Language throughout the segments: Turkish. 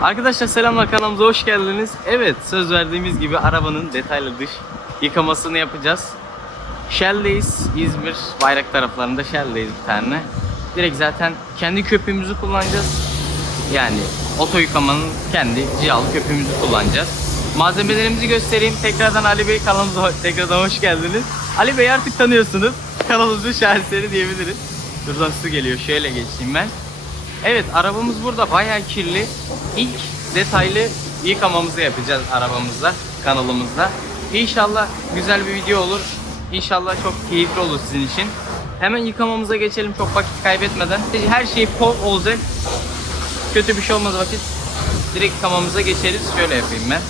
Arkadaşlar selamlar kanalımıza hoş geldiniz. Evet söz verdiğimiz gibi arabanın detaylı dış yıkamasını yapacağız. Shell'deyiz. İzmir bayrak taraflarında Shell'deyiz bir tane. Direkt zaten kendi köpüğümüzü kullanacağız. Yani oto yıkamanın kendi cihalı köpüğümüzü kullanacağız. Malzemelerimizi göstereyim. Tekrardan Ali Bey kanalımıza tekrardan hoş geldiniz. Ali Bey artık tanıyorsunuz. Kanalımızın şaheseri diyebiliriz. Şuradan su geliyor. Şöyle geçeyim ben. Evet arabamız burada bayağı kirli. İlk detaylı yıkamamızı yapacağız arabamızda, kanalımızda. İnşallah güzel bir video olur. İnşallah çok keyifli olur sizin için. Hemen yıkamamıza geçelim çok vakit kaybetmeden. Her şey pol olacak. Kötü bir şey olmaz vakit. Direkt yıkamamıza geçeriz. Şöyle yapayım ben.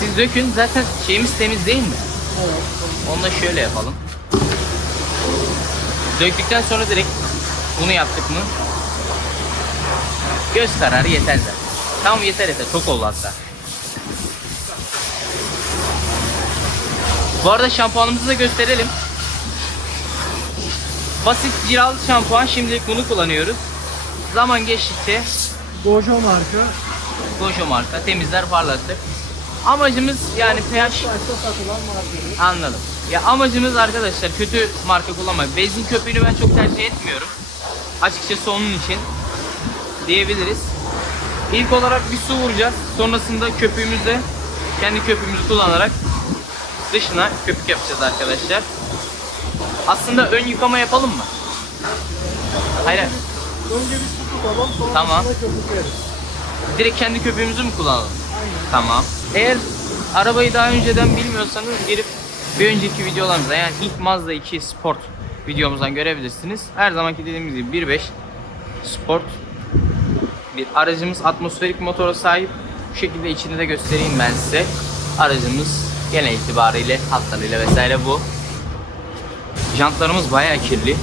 Siz dökün. Zaten şeyimiz temiz değil mi? Onu da şöyle yapalım. Döktükten sonra direkt bunu yaptık mı? Göz kararı yeter zaten. Tamam yeter yeter. Çok oldu hatta. Bu arada şampuanımızı da gösterelim. Basit ciral şampuan. Şimdilik bunu kullanıyoruz. Zaman geçtikçe Gojo marka. Gojo marka temizler parlatır. Amacımız yani pH Başta satılan marka. Anladım. Ya amacımız arkadaşlar kötü marka kullanmak. Benzin köpüğünü ben çok tercih etmiyorum. Açıkçası onun için diyebiliriz. İlk olarak bir su vuracağız. Sonrasında köpüğümüzle kendi köpüğümüzü kullanarak dışına köpük yapacağız arkadaşlar. Aslında ön yıkama yapalım mı? Hayır. Önce bir su tutalım sonra Tamam. köpük veririz. Direkt kendi köpüğümüzü mü kullanalım? Aynen. Tamam. Eğer arabayı daha önceden bilmiyorsanız girip bir önceki videolarımızda yani ilk Mazda 2 Sport videomuzdan görebilirsiniz. Her zamanki dediğimiz gibi 1.5 Sport bir aracımız atmosferik motora sahip. Bu şekilde içini de göstereyim ben size. Aracımız genel itibariyle hatlarıyla vesaire bu. Jantlarımız bayağı kirli.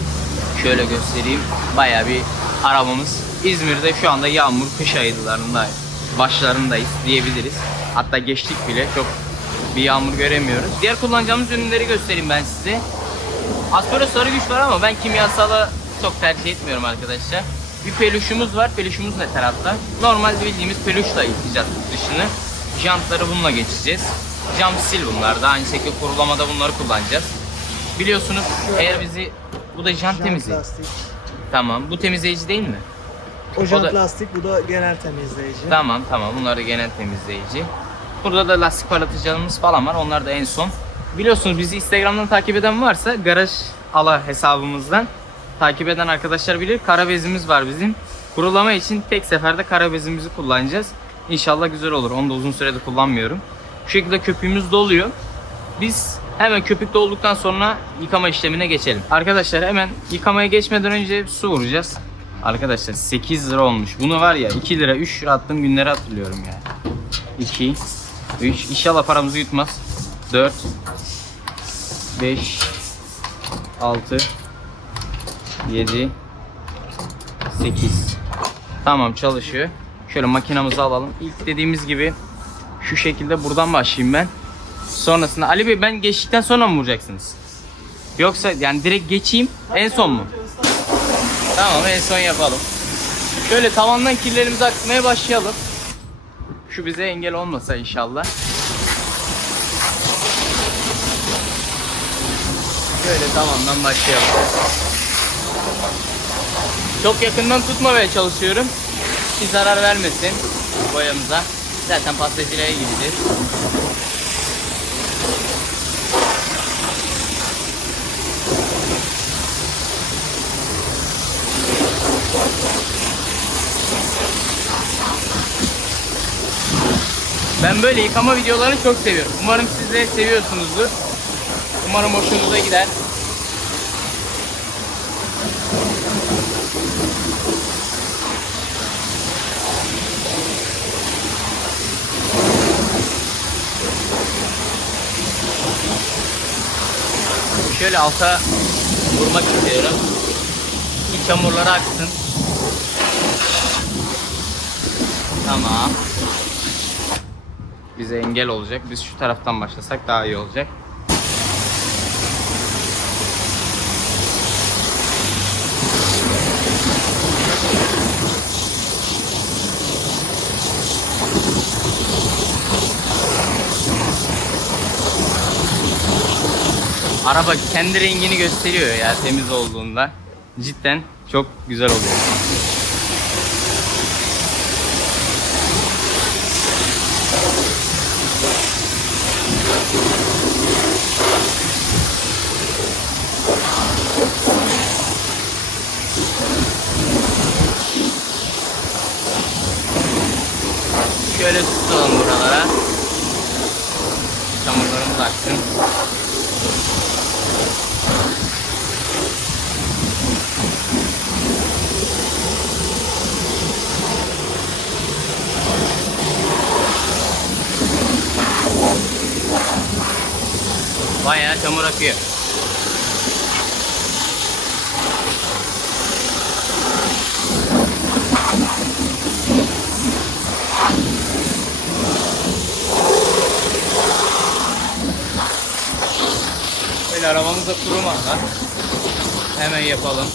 Şöyle göstereyim. Bayağı bir arabamız. İzmir'de şu anda yağmur kış aylarında başlarındayız diyebiliriz. Hatta geçtik bile çok bir yağmur göremiyoruz. Diğer kullanacağımız ürünleri göstereyim ben size. Aspero sarı güç var ama ben kimyasalı çok tercih etmiyorum arkadaşlar. Bir peluşumuz var. Peluşumuz ne tarafta? Normal bildiğimiz peluşla yıkayacağız dışını. Jantları bununla geçeceğiz. Cam sil bunlar da. Aynı şekilde kurulamada bunları kullanacağız. Biliyorsunuz eğer bizi bu da jant Jant temizleyici. lastik. Tamam. Bu temizleyici değil mi? O jant da- lastik bu da genel temizleyici. Tamam tamam. Bunlar da genel temizleyici. Burada da lastik parlatıcılarımız falan var. Onlar da en son. Biliyorsunuz bizi Instagram'dan takip eden varsa garaj ala hesabımızdan takip eden arkadaşlar bilir. Kara bezimiz var bizim. Kurulama için tek seferde kara bezimizi kullanacağız. İnşallah güzel olur. Onu da uzun süredir kullanmıyorum. Şu şekilde köpüğümüz doluyor. Biz hemen köpük dolduktan sonra yıkama işlemine geçelim. Arkadaşlar hemen yıkamaya geçmeden önce su vuracağız. Arkadaşlar 8 lira olmuş. Bunu var ya 2 lira 3 lira attığım günleri hatırlıyorum yani. 2 3 İnşallah paramızı yutmaz. 4 5 6 7 8 Tamam çalışıyor. Şöyle makinamızı alalım. İlk dediğimiz gibi şu şekilde buradan başlayayım ben. Sonrasında Ali Bey ben geçtikten sonra mı vuracaksınız? Yoksa yani direkt geçeyim en son mu? Tamam en son yapalım. Şöyle tavandan kirlerimizi akıtmaya başlayalım. Şu bize engel olmasa inşallah. Şöyle tavandan başlayalım. Çok yakından tutmamaya çalışıyorum. Ki zarar vermesin boyamıza. Zaten pastacılığa gideceğiz. Ben böyle yıkama videolarını çok seviyorum. Umarım siz de seviyorsunuzdur. Umarım hoşunuza gider. Şöyle alta vurmak istiyorum. Ki çamurları aksın. Tamam. Bize engel olacak. Biz şu taraftan başlasak daha iyi olacak. Araba kendi rengini gösteriyor ya temiz olduğunda. Cidden çok güzel oluyor. Şöyle tutalım buralara. Çamurlarımız aksın. Bayağı çamur akıyor. Böyle arabamız da kurumadan hemen yapalım.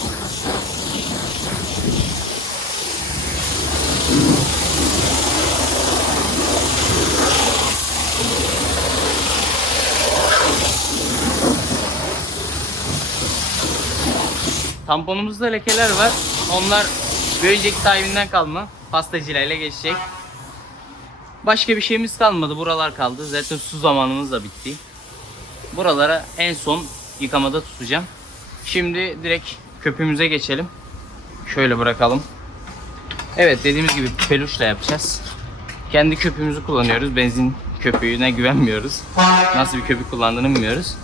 Tamponumuzda lekeler var. Onlar bir önceki sahibinden kalma. Pastacılayla geçecek. Başka bir şeyimiz kalmadı. Buralar kaldı. Zaten su zamanımız da bitti. Buralara en son yıkamada tutacağım. Şimdi direkt köpüğümüze geçelim. Şöyle bırakalım. Evet dediğimiz gibi peluşla yapacağız. Kendi köpüğümüzü kullanıyoruz. Benzin köpüğüne güvenmiyoruz. Nasıl bir köpük kullandığını bilmiyoruz.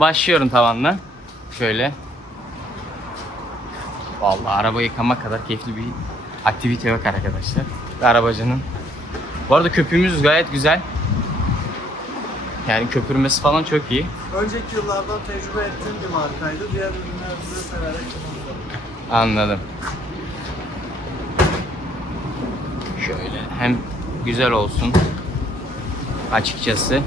Başlıyorum tavanla. Şöyle. Vallahi araba yıkamak kadar keyifli bir aktivite yok arkadaşlar. Arabacının. Bu arada köpüğümüz gayet güzel. Yani köpürmesi falan çok iyi. Önceki yıllardan tecrübe ettiğim bir markaydı. Diğer ürünlerimizi severek kullanıyorum. Anladım. Şöyle hem güzel olsun açıkçası.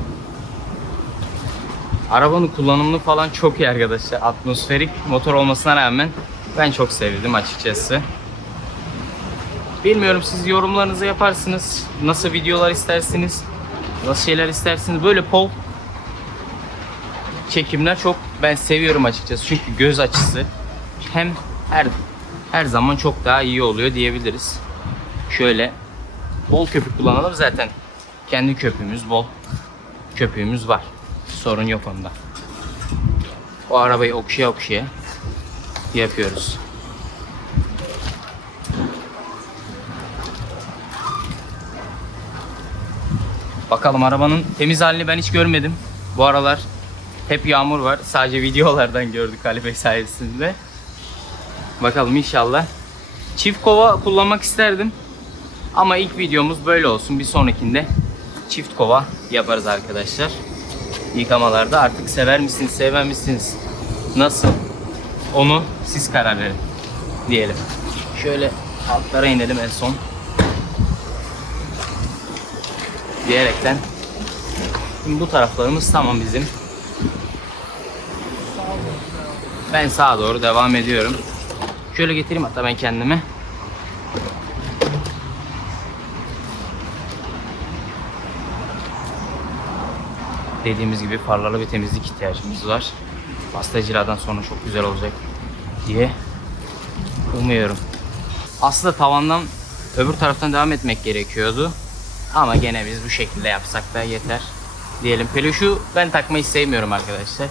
Arabanın kullanımını falan çok iyi arkadaşlar. Atmosferik motor olmasına rağmen ben çok sevdim açıkçası. Bilmiyorum siz yorumlarınızı yaparsınız. Nasıl videolar istersiniz? Nasıl şeyler istersiniz? Böyle pol çekimler çok ben seviyorum açıkçası. Çünkü göz açısı hem her her zaman çok daha iyi oluyor diyebiliriz. Şöyle bol köpük kullanalım zaten. Kendi köpüğümüz bol. Köpüğümüz var. Sorun yok onda. O arabayı okşaya okşaya yapıyoruz. Bakalım arabanın temiz halini ben hiç görmedim. Bu aralar hep yağmur var. Sadece videolardan gördük Ali Bey sayesinde. Bakalım inşallah. Çift kova kullanmak isterdim. Ama ilk videomuz böyle olsun. Bir sonrakinde çift kova yaparız arkadaşlar. Yıkamalarda artık sever misiniz, sevmez misiniz? Nasıl? Onu siz karar verin diyelim. Şöyle altlara inelim en son. Diyerekten. Şimdi bu taraflarımız tamam bizim. Ben sağa doğru devam ediyorum. Şöyle getireyim hatta ben kendime. Dediğimiz gibi farlarla bir temizlik ihtiyacımız var. Pastacılardan sonra çok güzel olacak diye umuyorum. Aslında tavandan öbür taraftan devam etmek gerekiyordu. Ama gene biz bu şekilde yapsak da yeter. Diyelim peluşu ben takmayı sevmiyorum arkadaşlar.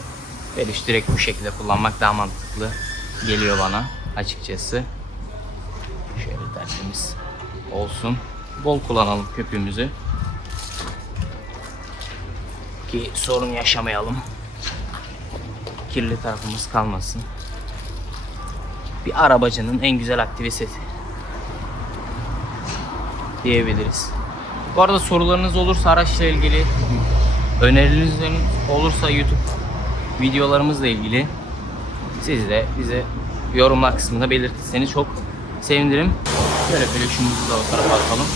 Peluş direkt bu şekilde kullanmak daha mantıklı geliyor bana açıkçası. Şöyle tertemiz olsun. Bol kullanalım köpüğümüzü. Ki sorun yaşamayalım. Kirli tarafımız kalmasın. Bir arabacının en güzel aktivitesi diyebiliriz. Bu arada sorularınız olursa araçla ilgili, önerileriniz olursa YouTube videolarımızla ilgili siz de bize yorumlar kısmında belirtirseniz çok sevinirim. Şöyle flash'ımızı da o tarafa atalım.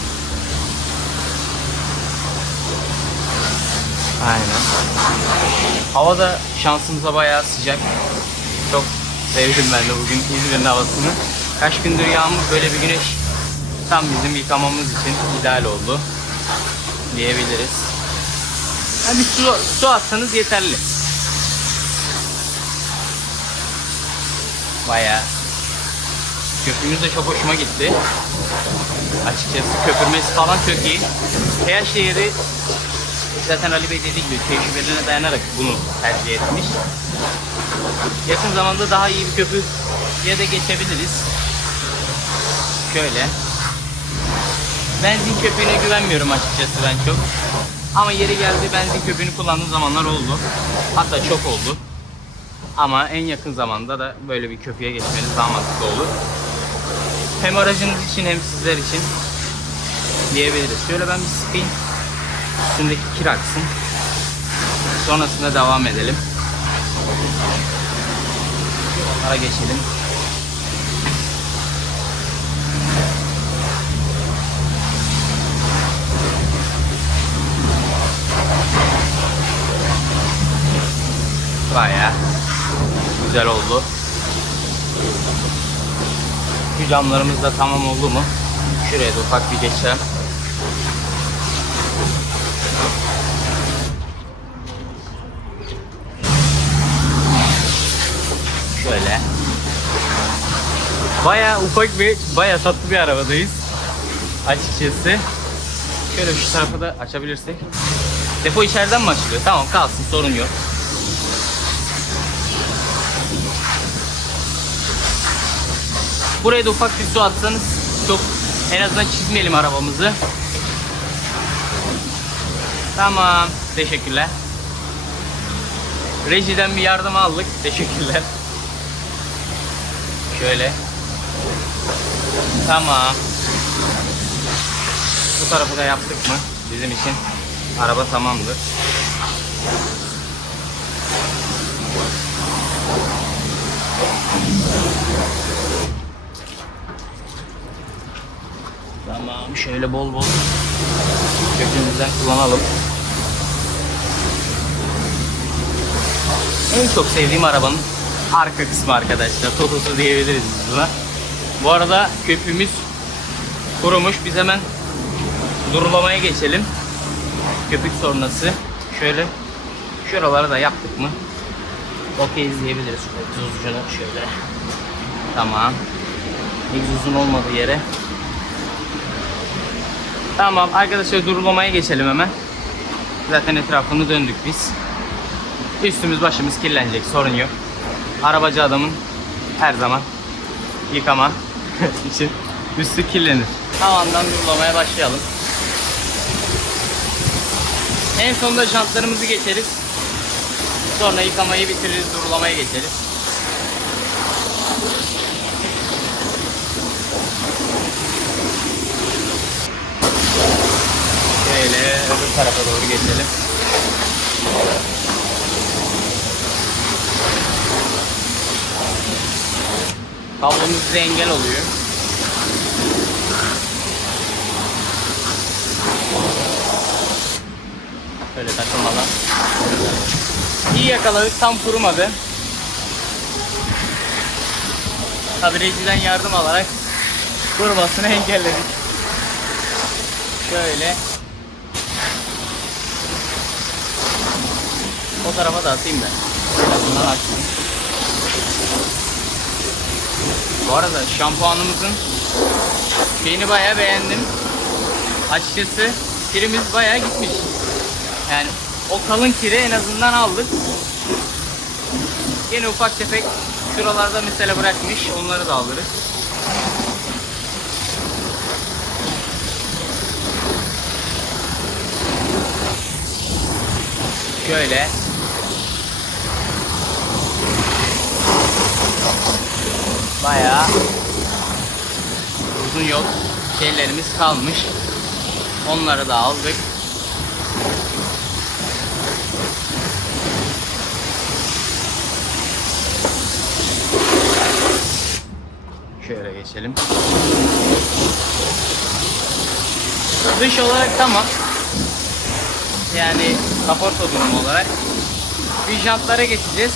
Aynen. Hava da şansımıza bayağı sıcak. Çok Sevdim ben de bugün İzmir'in havasını. Kaç gündür yağmur böyle bir güneş tam bizim yıkamamız için ideal oldu diyebiliriz. Yani bir su, su atsanız yeterli. Bayağı. Köpüğümüz de çok hoşuma gitti. Açıkçası köpürmesi falan çok iyi. pH değeri zaten Ali Bey dediği gibi tecrübelerine dayanarak bunu tercih etmiş. Yakın zamanda daha iyi bir köpüğe de geçebiliriz. Şöyle. Benzin köpüğüne güvenmiyorum açıkçası ben çok. Ama yeri geldi benzin köpüğünü kullandığım zamanlar oldu. Hatta çok oldu. Ama en yakın zamanda da böyle bir köpüğe geçmeniz daha mantıklı olur. Hem aracınız için hem sizler için diyebiliriz. Şöyle ben bir sıkayım. Üstündeki kir aksın. Sonrasında devam edelim. Onlara geçelim. Baya güzel oldu. Şu camlarımız da tamam oldu mu? Şuraya da ufak bir geçelim. Şöyle. Baya ufak bir, baya tatlı bir arabadayız. Açıkçası. Şöyle şu tarafı da açabilirsek. Depo içeriden mi açılıyor? Tamam kalsın sorun yok. Buraya da ufak bir su atsanız çok en azından çizmeyelim arabamızı. Tamam. Teşekkürler. Rejiden bir yardım aldık. Teşekkürler. Şöyle. Tamam. Bu tarafı da yaptık mı? Bizim için araba tamamdır. Tamam. Şöyle bol bol kökümüzden kullanalım. En çok sevdiğim arabanın arka kısmı arkadaşlar. Totosu diyebiliriz buna. Bu arada köpüğümüz kurumuş. Biz hemen durulamaya geçelim. Köpük sonrası. Şöyle şuraları da yaptık mı? Okey diyebiliriz. Egzozcunu şöyle. Tamam. Egzozun olmadığı yere. Tamam arkadaşlar durulamaya geçelim hemen. Zaten etrafını döndük biz. Üstümüz başımız kirlenecek sorun yok. Arabacı adamın her zaman yıkama için üstü kirlenir. Tavandan durulamaya başlayalım. En sonunda jantlarımızı geçeriz. Sonra yıkamayı bitiririz, durulamaya geçeriz. Şöyle öbür tarafa doğru geçelim. Kablomuz bize engel oluyor. Böyle takılmadan. İyi yakaladık, tam kurumadı. Tabi rejiden yardım alarak kurumasını engelledik. Şöyle. O tarafa da atayım ben. En azından. Bu arada şampuanımızın şeyini bayağı beğendim. Açıkçası kirimiz bayağı gitmiş. Yani o kalın kiri en azından aldık. Yine ufak tefek şuralarda mesela bırakmış. Onları da alırız. Şöyle. Bayağı uzun yol şeylerimiz kalmış. Onları da aldık. Şöyle geçelim. Dış olarak tamam. Yani kaporta durumu olarak. Bir jantlara geçeceğiz.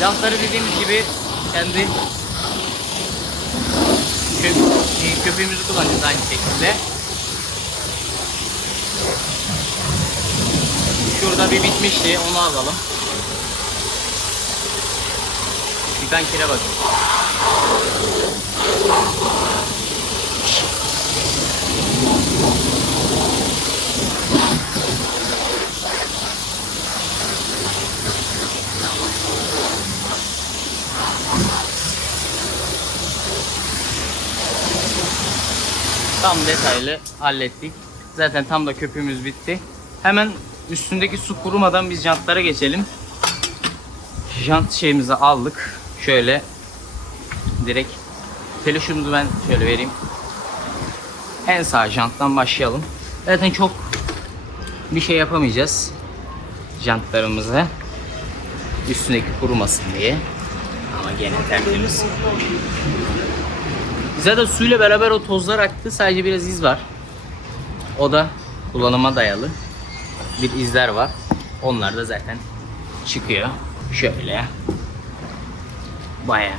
Jantları dediğimiz gibi kendi köp köpüğümüzü kullanacağız aynı şekilde. Şurada bir bitmişti onu alalım. Çıkan kire bakın. Tam detaylı hallettik. Zaten tam da köpüğümüz bitti. Hemen üstündeki su kurumadan biz jantlara geçelim. Jant şeyimizi aldık. Şöyle direkt peluşumuzu ben şöyle vereyim. En sağ janttan başlayalım. Zaten çok bir şey yapamayacağız jantlarımıza. Üstündeki kurumasın diye. Ama gene tertemiz. Zaten suyla beraber o tozlar aktı. Sadece biraz iz var. O da kullanıma dayalı. Bir izler var. Onlar da zaten çıkıyor. Şöyle. Bayağı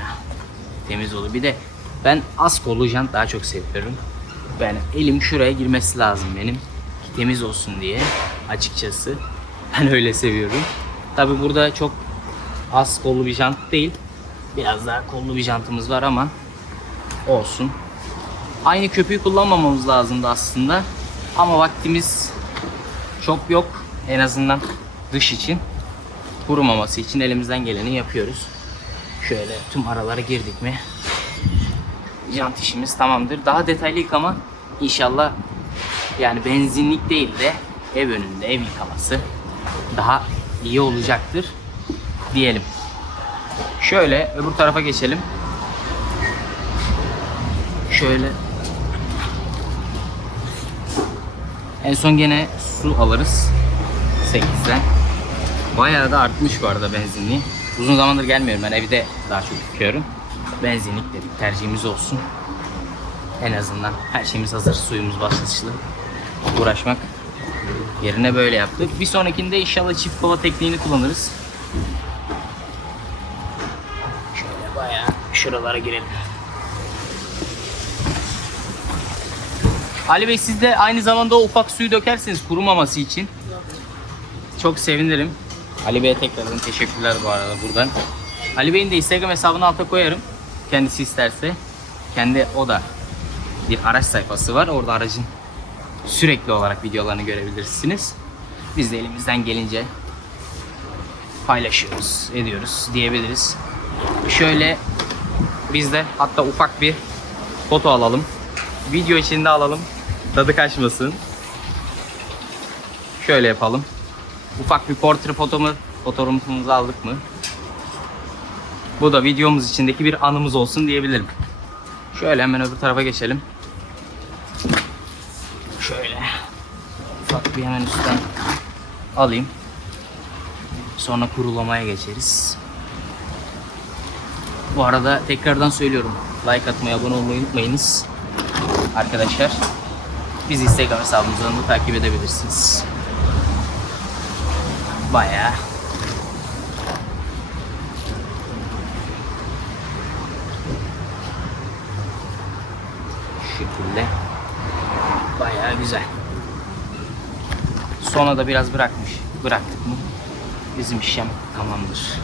temiz olur. Bir de ben az kollu jant daha çok seviyorum. Ben elim şuraya girmesi lazım benim. Ki temiz olsun diye açıkçası. Ben öyle seviyorum. Tabi burada çok az kollu bir jant değil. Biraz daha kollu bir jantımız var ama olsun. Aynı köpüğü kullanmamamız lazımdı aslında. Ama vaktimiz çok yok. En azından dış için. Kurumaması için elimizden geleni yapıyoruz. Şöyle tüm aralara girdik mi? Jant işimiz tamamdır. Daha detaylı yıkama inşallah yani benzinlik değil de ev önünde ev yıkaması daha iyi olacaktır diyelim. Şöyle öbür tarafa geçelim. Şöyle en son gene su alırız 8'den. Bayağı da artmış bu arada benzinliği. Uzun zamandır gelmiyorum ben evde daha çok yıkıyorum. Benzinlik dedik tercihimiz olsun. En azından her şeyimiz hazır suyumuz basınçlı. Uğraşmak yerine böyle yaptık. Bir sonrakinde inşallah çift kova tekniğini kullanırız. Şöyle bayağı şuralara girelim. Ali Bey siz de aynı zamanda o ufak suyu dökerseniz kurumaması için. Çok sevinirim. Ali Bey'e tekrardan teşekkürler bu arada buradan. Ali Bey'in de Instagram hesabını alta koyarım. Kendisi isterse. Kendi o da bir araç sayfası var. Orada aracın sürekli olarak videolarını görebilirsiniz. Biz de elimizden gelince paylaşıyoruz, ediyoruz diyebiliriz. Şöyle biz de hatta ufak bir foto alalım. Video içinde alalım. Tadı kaçmasın. Şöyle yapalım. Ufak bir portre fotomu, fotoğrafımızı aldık mı? Bu da videomuz içindeki bir anımız olsun diyebilirim. Şöyle hemen öbür tarafa geçelim. Şöyle ufak bir hemen üstten alayım. Sonra kurulamaya geçeriz. Bu arada tekrardan söylüyorum. Like atmayı, abone olmayı unutmayınız. Arkadaşlar. Biz Instagram hesabımızdan da takip edebilirsiniz. Bayağı şekilde bayağı güzel. Sona da biraz bırakmış. Bıraktık mı bizim işlem tamamdır.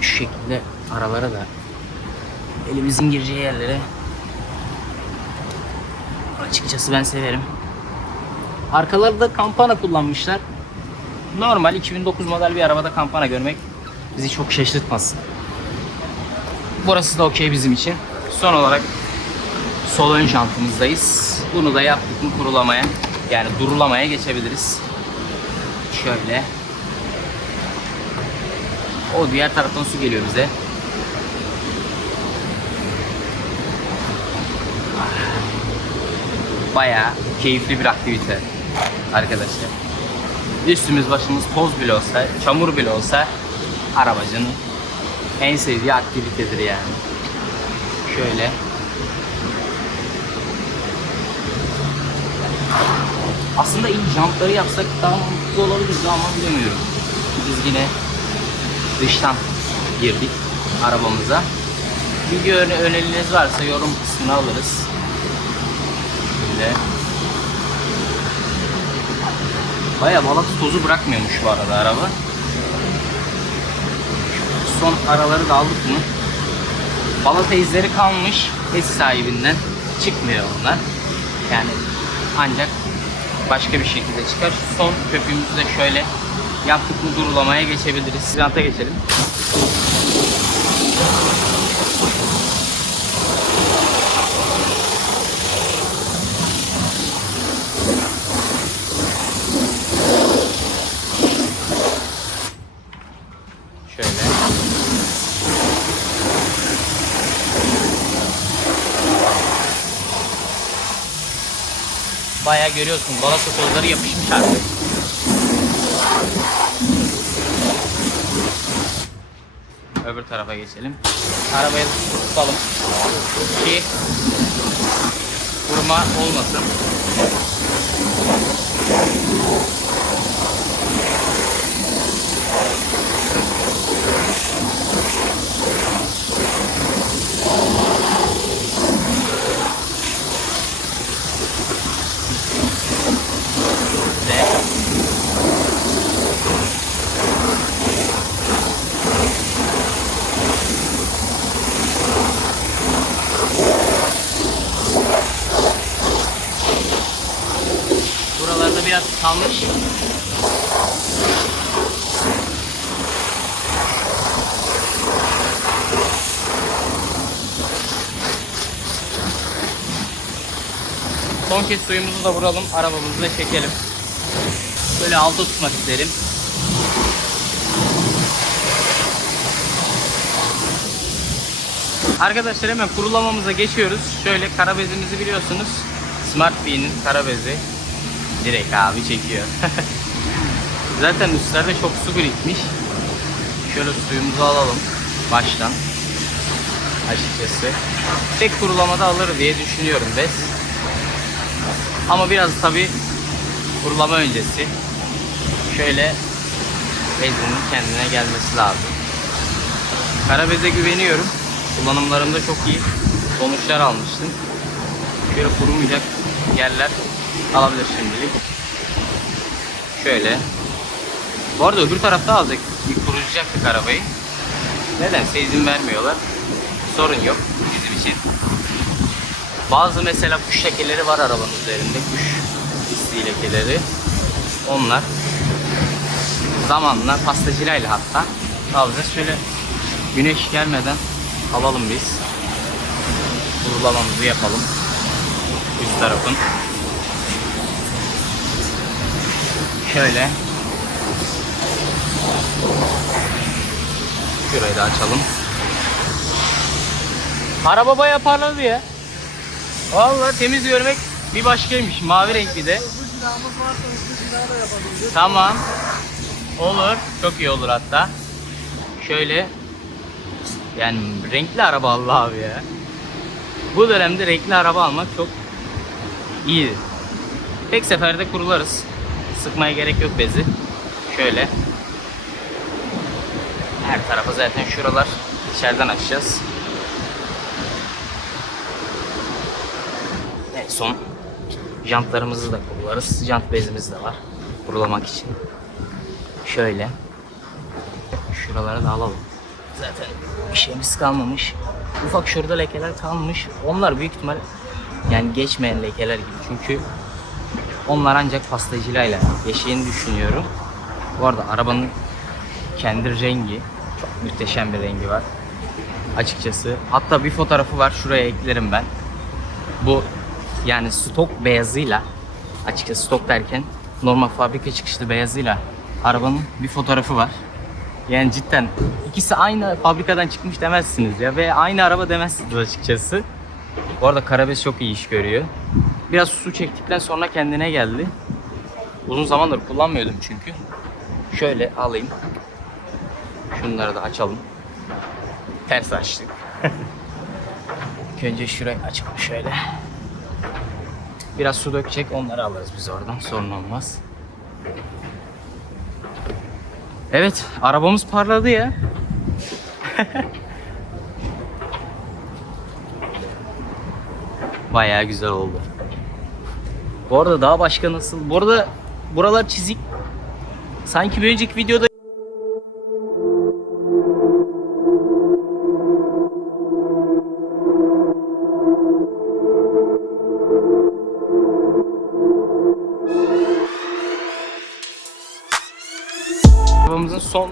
Şu şekilde aralara da elimizin gireceği yerlere açıkçası ben severim. Arkalarda kampana kullanmışlar. Normal 2009 model bir arabada kampana görmek bizi çok şaşırtmaz. Burası da okey bizim için. Son olarak sol ön jantımızdayız. Bunu da yaptık mı kurulamaya yani durulamaya geçebiliriz. Şöyle. O diğer taraftan su geliyor bize. Bayağı keyifli bir aktivite arkadaşlar. Üstümüz başımız toz bile olsa, çamur bile olsa arabacının en sevdiği aktivitedir yani. Şöyle. Aslında iyi jantları yapsak daha mantıklı olabilirdi ama bilemiyorum. Biz yine dıştan girdik arabamıza. Video öne- önerileriniz varsa yorum kısmına alırız. Şöyle. Bayağı balata tozu bırakmıyormuş bu arada araba. son araları da aldık mı? Balata izleri kalmış. Pes sahibinden çıkmıyor onlar. Yani ancak başka bir şekilde çıkar. Son köpüğümüzü de şöyle yaptık mı durulamaya geçebiliriz. Silanta geçelim. Şöyle. Bayağı görüyorsun balata tozları yapışmış artık. Öbür tarafa geçelim. Arabayı tutalım ki vurma olmasın. Ve Buralarda biraz kalmış. Kez suyumuzu da vuralım. Arabamızı da çekelim. Böyle altta tutmak isterim. Arkadaşlar hemen kurulamamıza geçiyoruz. Şöyle karabezimizi biliyorsunuz. Smart Bee'nin karabezi. Direkt abi çekiyor. Zaten üstlerde çok su birikmiş. Şöyle suyumuzu alalım baştan. Açıkçası. Tek kurulamada alır diye düşünüyorum bez. Ama biraz tabi kurulama öncesi. Şöyle bezinin kendine gelmesi lazım. Karabeze güveniyorum. Kullanımlarımda çok iyi sonuçlar almıştım. Şöyle kurumayacak yerler alabilir şimdilik. Şöyle. Bu arada öbür tarafta alacak. Kurulacaktık arabayı. Nedense izin vermiyorlar. Sorun yok bizim için. Bazı mesela kuş lekeleri var arabanın üzerinde. Kuş pisliği lekeleri. Onlar zamanla pastacılayla hatta alacağız. Şöyle güneş gelmeden alalım biz. Kurulamamızı yapalım. Üst tarafın. Şöyle. Şurayı da açalım. Araba bayağı parladı ya. Vallahi temiz görmek bir başkaymış. Mavi renk bir de. Tamam. Olur. Çok iyi olur hatta. Şöyle yani renkli araba Allah abi ya. Bu dönemde renkli araba almak çok iyi. Tek seferde kurularız. Sıkmaya gerek yok bezi. Şöyle. Her tarafa zaten şuralar içeriden açacağız. Son jantlarımızı da kurularız. Jant bezimiz de var. Kurulamak için. Şöyle. Şuraları da alalım. Zaten bir şeyimiz kalmamış. Ufak şurada lekeler kalmış. Onlar büyük ihtimal yani geçmeyen lekeler gibi. Çünkü onlar ancak pastacılayla geçeceğini düşünüyorum. Bu arada arabanın kendi rengi çok muhteşem bir rengi var. Açıkçası. Hatta bir fotoğrafı var. Şuraya eklerim ben. Bu yani stok beyazıyla açıkçası stok derken normal fabrika çıkışlı beyazıyla arabanın bir fotoğrafı var. Yani cidden ikisi aynı fabrikadan çıkmış demezsiniz ya ve aynı araba demezsiniz açıkçası. Bu arada Karabes çok iyi iş görüyor. Biraz su çektikten sonra kendine geldi. Uzun zamandır kullanmıyordum çünkü. Şöyle alayım. Şunları da açalım. Ters açtık. İlk önce şurayı açalım şöyle. Biraz su dökecek onları alırız biz oradan sorun olmaz. Evet arabamız parladı ya. Bayağı güzel oldu. Bu arada daha başka nasıl? Bu arada buralar çizik. Sanki bir önceki videoda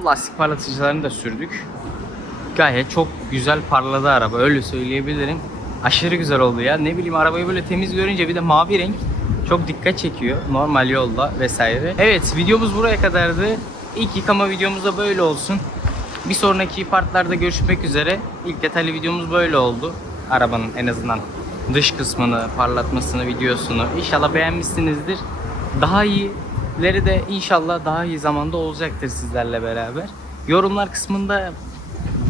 lastik parlatıcılarını da sürdük. Gayet çok güzel parladı araba öyle söyleyebilirim. Aşırı güzel oldu ya. Ne bileyim arabayı böyle temiz görünce bir de mavi renk çok dikkat çekiyor normal yolda vesaire. Evet videomuz buraya kadardı. İlk yıkama videomuz da böyle olsun. Bir sonraki partlarda görüşmek üzere. İlk detaylı videomuz böyle oldu. Arabanın en azından dış kısmını, parlatmasını, videosunu. İnşallah beğenmişsinizdir. Daha iyileri de inşallah daha iyi zamanda olacaktır sizlerle beraber. Yorumlar kısmında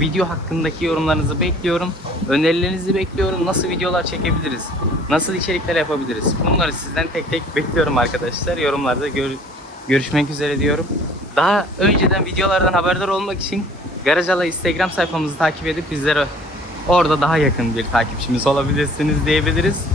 video hakkındaki yorumlarınızı bekliyorum. Önerilerinizi bekliyorum. Nasıl videolar çekebiliriz? Nasıl içerikler yapabiliriz? Bunları sizden tek tek bekliyorum arkadaşlar. Yorumlarda gör- görüşmek üzere diyorum. Daha önceden videolardan haberdar olmak için Garajala Instagram sayfamızı takip edip bizlere orada daha yakın bir takipçimiz olabilirsiniz diyebiliriz.